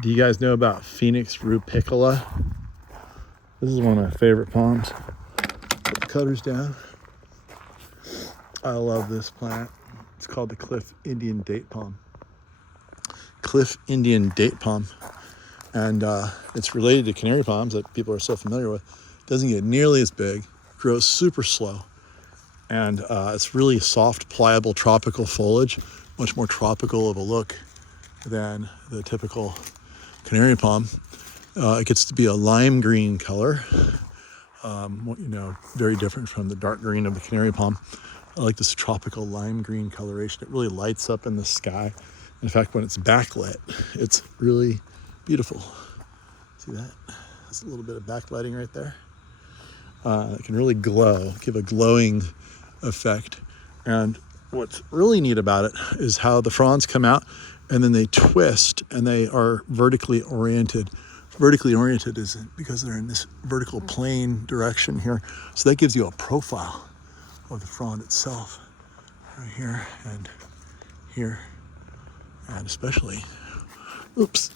Do you guys know about Phoenix rupicola? This is one of my favorite palms. Put the cutters down. I love this plant. It's called the Cliff Indian date palm. Cliff Indian date palm. And it's related to canary palms that people are so familiar with. Doesn't get nearly as big, grows super slow. And it's really soft, pliable, tropical foliage, much more tropical of a look than the typical canary palm. It gets to be a lime green color, very different from the dark green of the canary palm. I like this tropical lime green coloration. It really lights up in the sky. In fact, when it's backlit, it's really beautiful. See that? There's a little bit of backlighting right there. It can really glow, give a glowing effect. And what's really neat about it is how the fronds come out and then they twist and they are vertically oriented. Vertically oriented is because they're in this vertical plane direction here. So that gives you a profile of the frond itself right here and here. And especially, oops,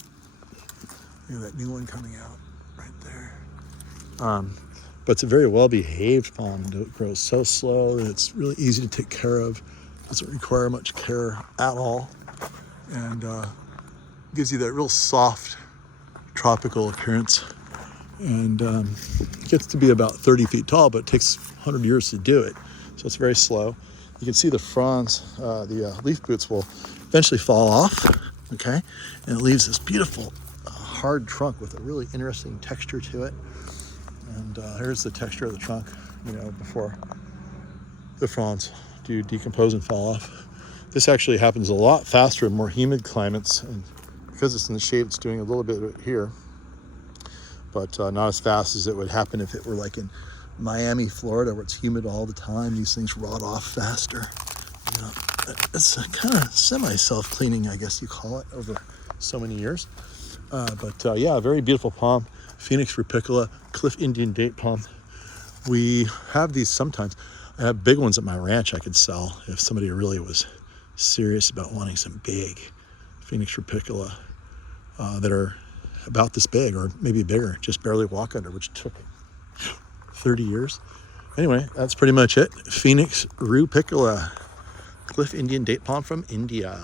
look at that new one coming out right there. But it's a very well-behaved palm. It grows so slow that it's really easy to take care of. Doesn't require much care at all. And gives you that real soft, tropical appearance. And gets to be about 30 feet tall, but it takes 100 years to do it. So it's very slow. You can see the fronds, the leaf boots will eventually fall off, okay? And it leaves this beautiful, hard trunk with a really interesting texture to it. And here's the texture of the trunk, before the fronds do decompose and fall off. This actually happens a lot faster in more humid climates, and because it's in the shade, it's doing a little bit of it here, but not as fast as it would happen if it were like in Miami, Florida, where it's humid all the time. These things rot off faster. It's a kind of semi-self-cleaning, I guess you call it, over so many years. Yeah, a very beautiful palm. Phoenix rupicola, Cliff Indian date palm. We have these sometimes. I have big ones at my ranch I could sell if somebody really was serious about wanting some big Phoenix rupicola that are about this big or maybe bigger, just barely walk under, which took 30 years. Anyway, that's pretty much it. Phoenix rupicola, Cliff Indian date palm from India.